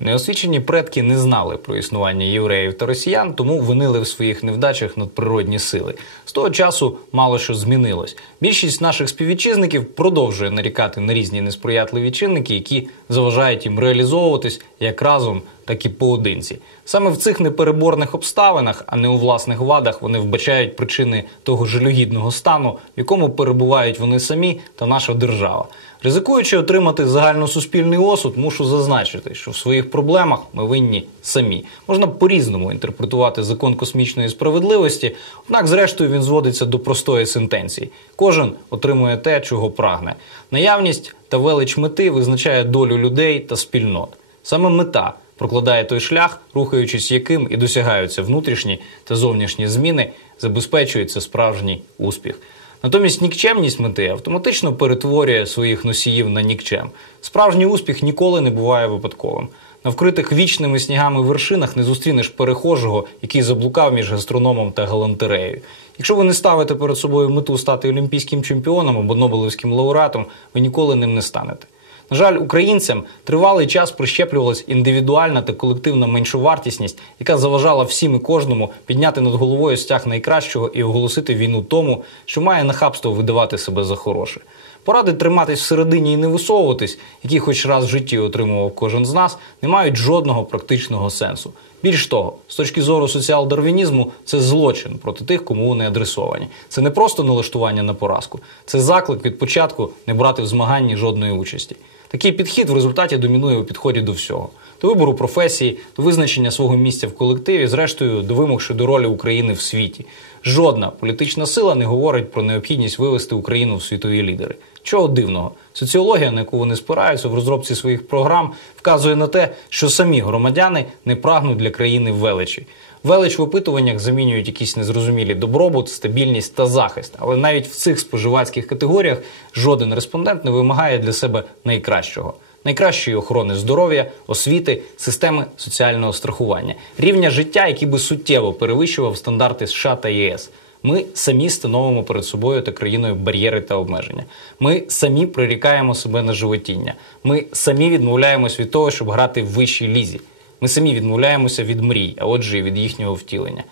Неосвічені предки не знали про існування євреїв та росіян, тому винили в своїх невдачах надприродні сили. З того часу мало що змінилось. Більшість наших співвітчизників продовжує нарікати на різні несприятливі чинники, які заважають їм реалізовуватись як разом, так і поодинці. Саме в цих непереборних обставинах, а не у власних вадах, вони вбачають причини того жалюгідного стану, в якому перебувають вони самі та наша держава. Ризикуючи отримати загальносуспільний осуд, мушу зазначити, що в своїх проблемах ми винні самі. Можна по-різному інтерпретувати закон космічної справедливості, однак, зрештою, він зводиться до простої сентенції: кожен отримує те, чого прагне. Наявність та велич мети визначає долю людей та спільнот. Саме мета прокладає той шлях, рухаючись яким і досягаються внутрішні та зовнішні зміни, забезпечується справжній успіх. Натомість нікчемність мети автоматично перетворює своїх носіїв на нікчем. Справжній успіх ніколи не буває випадковим. На вкритих вічними снігами вершинах не зустрінеш перехожого, який заблукав між гастрономом та галантереєю. Якщо ви не ставите перед собою мету стати олімпійським чемпіоном або Нобелевським лауреатом, ви ніколи ним не станете. На жаль, українцям тривалий час прищеплювалась індивідуальна та колективна меншовартісність, яка заважала всім і кожному підняти над головою стяг найкращого і оголосити війну тому, що має нахабство видавати себе за хороше. Поради триматись всередині і не висовуватись, які хоч раз в житті отримував кожен з нас, не мають жодного практичного сенсу. Більш того, з точки зору соціал-дарвінізму, це злочин проти тих, кому вони адресовані. Це не просто налаштування на поразку, це заклик від початку не брати в змаганні жодної участі. Такий підхід в результаті домінує у підході до всього: до вибору професії, до визначення свого місця в колективі, зрештою до вимог щодо ролі України в світі. Жодна політична сила не говорить про необхідність вивести Україну в світові лідери. Чого дивного? Соціологія, на яку вони спираються в розробці своїх програм, вказує на те, що самі громадяни не прагнуть для країни величі. Велич в опитуваннях замінюють якісь незрозумілі добробут, стабільність та захист. Але навіть в цих споживацьких категоріях жоден респондент не вимагає для себе найкращого. Найкращої охорони здоров'я, освіти, системи соціального страхування, рівня життя, який би суттєво перевищував стандарти США та ЄС. Ми самі становимо перед собою та країною бар'єри та обмеження. Ми самі прирікаємо себе на животіння. Ми самі відмовляємось від того, щоб грати в вищій лізі. Ми самі відмовляємося від мрій, а отже, і від їхнього втілення.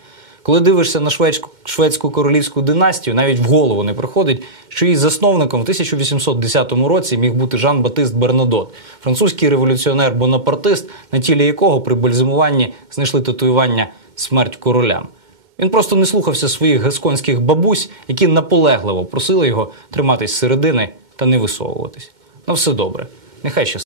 Коли дивишся на шведську, шведську королівську династію, навіть в голову не приходить, що її засновником в 1810 році міг бути Жан Батист Бернадот, французький революціонер-бонапартист, на тілі якого при бальзамуванні знайшли татуювання смерть королям. Він просто не слухався своїх гасконських бабусь, які наполегливо просили його триматись середини та не висовуватись. На все добре. Нехай щастить.